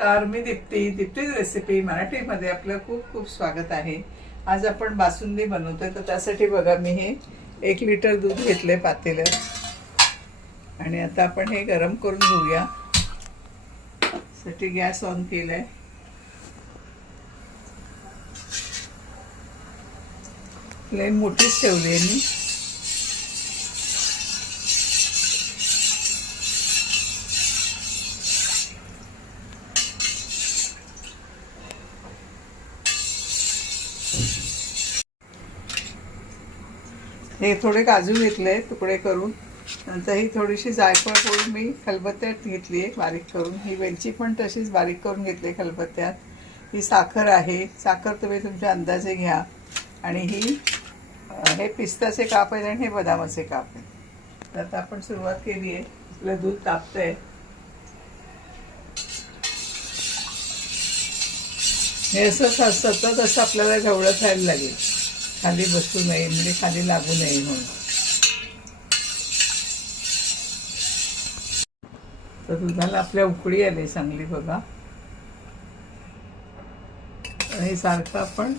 तर मी दीप्ती. दीप्तीज रेसिपी मराठीमध्ये आपलं खूप खूप स्वागत आहे. आज आपण बासुंदी बनवतोय तर त्यासाठी बघा मी हे एक लिटर दूध घेतलंय पातेलं आणि आता आपण हे गरम करून घेऊया. साठी गॅस ऑन केलाय. फ्लेम मोठीच ठेवली आहे मी. हे थोडे काजू घेतले तुकडे करून. नंतर ही थोडीशी जायफळ होऊन मी खलबत्त्यात घेतली आहे बारीक करून. ही वेलची पण तशीच बारीक करून घेतली खलबत्त्यात. ही साखर आहे. साखर तुम्ही तुमच्या अंदाजे घ्या. आणि ही हे पिस्ताचे काप आहेत आणि हे बदामाचे काप आहेत. तर आता आपण सुरुवात केली आहे. आपलं दूध तापतंय. हे असं सतत असं आपल्याला ढवळत राहायला लागेल. खाली बसू नये म्हणजे खाली लागू नये म्हणून. तर दुधाला आपल्या उकळी आली चांगली बघा. आणि सारखं आपण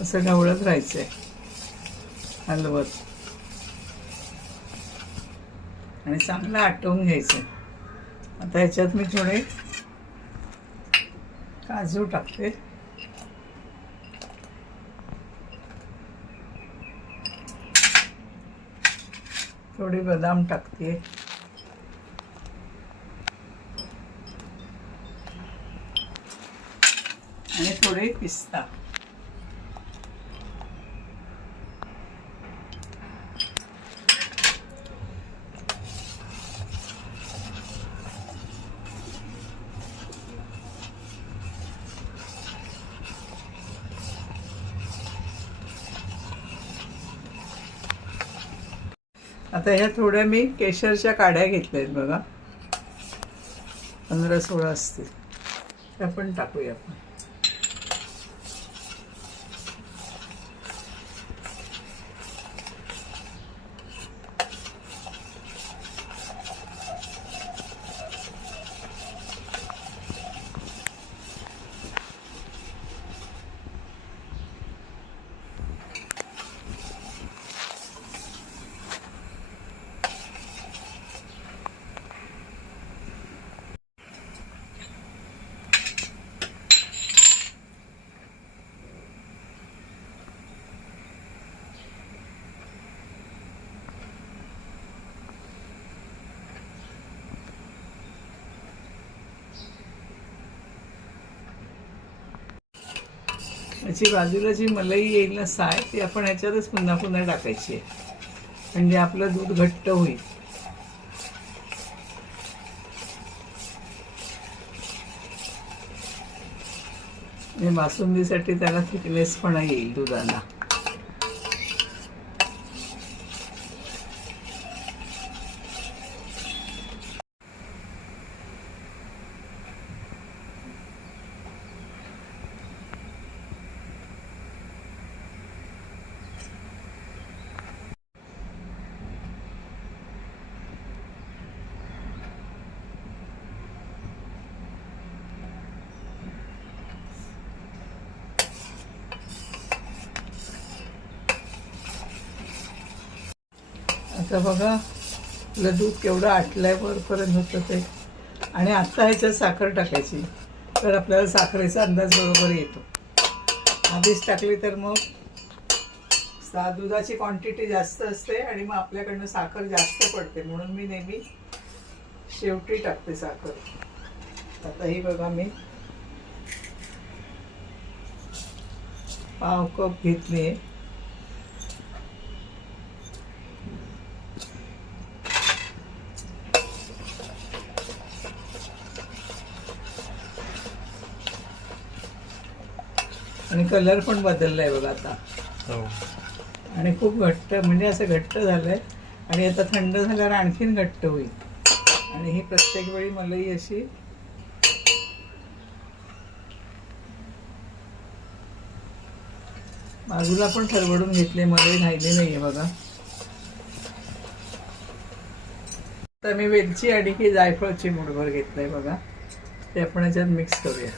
असं ढवळत राहायचंय. हलवत. आणि चांगलं आटवून घ्यायचं आता ह्याच्यात मी थोडे काजू टाकते. थोडी बदाम टाकते. आणि थोडे पिस्ता. आता ह्या थोड्या मी केशरच्या काड्या घेतल्या आहेत बघा. पंधरा सोळा असतील. त्या पण टाकूया आपण. याची बाजूला जी मलई येईल ना साय ती आपण ह्याच्यातच पुन्हा पुन्हा टाकायची आहे. म्हणजे आपलं दूध घट्ट होईल. म्हणजे बासुंदीसाठी त्याला थिकनेसपणा येईल दुधाला. आता बघा आपलं दूध केवढं आटलंय वरपर्यंत होतं ते. आणि आत्ता ह्याच्यात साखर टाकायची. तर आपल्याला साखरेचा अंदाज बरोबर येतो. आधीच टाकली तर मग सा दुधाची क्वांटिटी जास्त असते आणि मग आपल्याकडनं साखर जास्त पडते. म्हणून मी नेहमी शेवटी टाकते साखर. आता ही बघा मी. पाव कप घेतली आहे कलर पण बदललाय बघा आता. हो. आणि खूप घट्ट म्हणजे असं घट्ट झालंय. आणि आता थंड झाल्यावर आणखीन घट्ट होईल. आणि ही प्रत्येक वेळी मलई अशी बाजूला पण खरवडून घेतले मलई राहिली नाहीये बघा. तर मी वेलची आणि ही जायफळची मुठभर घेतलंय बघा. ते आपण याच्यात मिक्स करूया.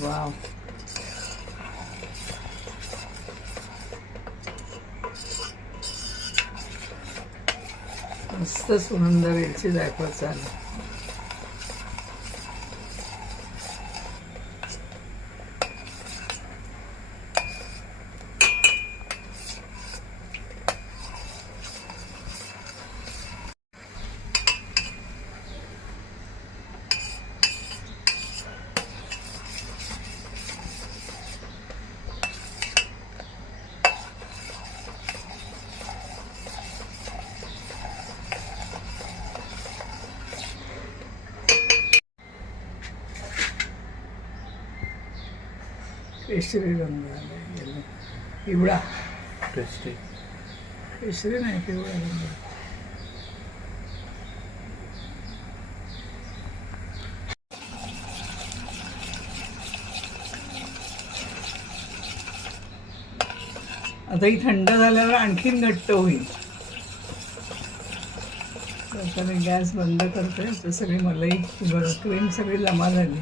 वाव. मस्त सुगंध वेलची जायफळ चालू केशरी रंग आला yellow. पिवळा टेस्टी केशरी नाही पिवळा रंग आता ही थंड झाल्यावर आणखीन घट्ट होईल आता मी गॅस बंद करते तर सगळी मलाई क्रीम सगळी जमा झाली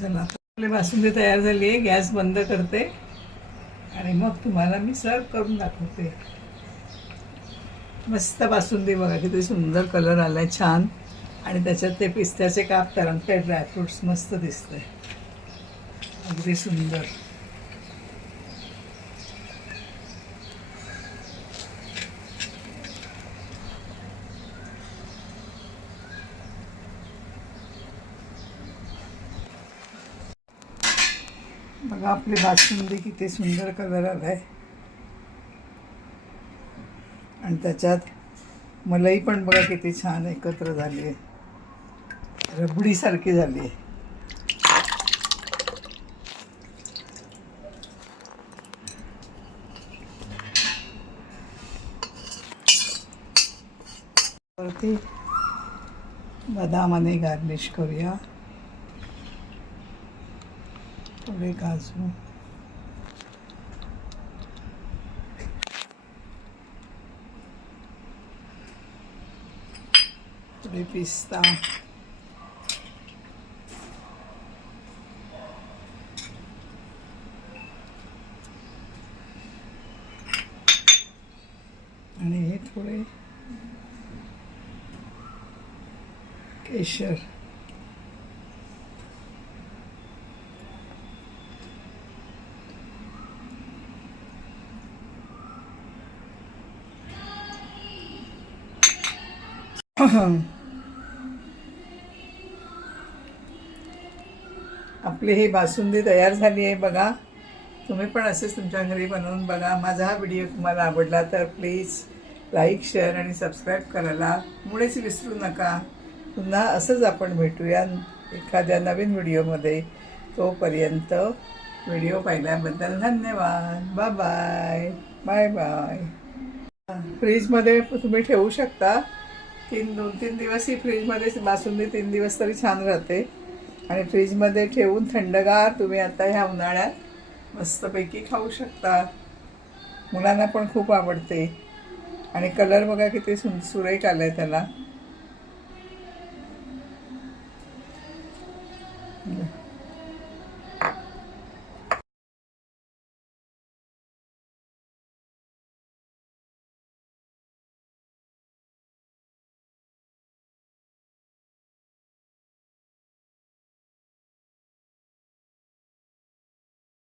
चला आपली बासुंदी तयार झाली आहे गॅस बंद करते. आणि मग तुम्हाला मी सर्व करून दाखवते. मस्त बासुंदी बघा किती सुंदर कलर आला आहे छान. आणि त्याच्यात ते पिस्त्याचे काप तरंगते ड्रायफ्रुट्स मस्त दिसते अगदी सुंदर. बघा आपली बासुंदी किती सुंदर कलर आलाय आणि त्याच्यात मलाई पण बघा किती छान एकत्र झाली आहे. रबडीसारखी झाली आहे. वरती बदामाने गार्निश करूया. थोडे काजू थोडे पिस्ता आणि हे थोडे आपली ही बासुंदी तयार झाली आहे बघा. तुम्ही पण असेच तुमच्या घरी बनवून बघा. माझा हा व्हिडिओ तुम्हाला आवडला तर प्लीज लाईक शेअर आणि सबस्क्राईब करायला मुळेच विसरू नका. पुन्हा असंच आपण भेटूया एखाद्या नवीन व्हिडिओमध्ये तोपर्यंत व्हिडिओ पाहिल्याबद्दल धन्यवाद. बाय बाय बाय बाय फ्रीजमध्ये तुम्ही ठेवू शकता. तीन दोन तीन दिवस ही फ्रीजमध्येच बासुंदी तीन दिवस तरी छान राहते. आणि फ्रीजमध्ये ठेवून थंडगार तुम्ही आता ह्या उन्हाळ्यात मस्तपैकी खाऊ शकता. मुलांना पण खूप आवडते. आणि कलर बघा किती सुन सुरेख आला आहे त्याला.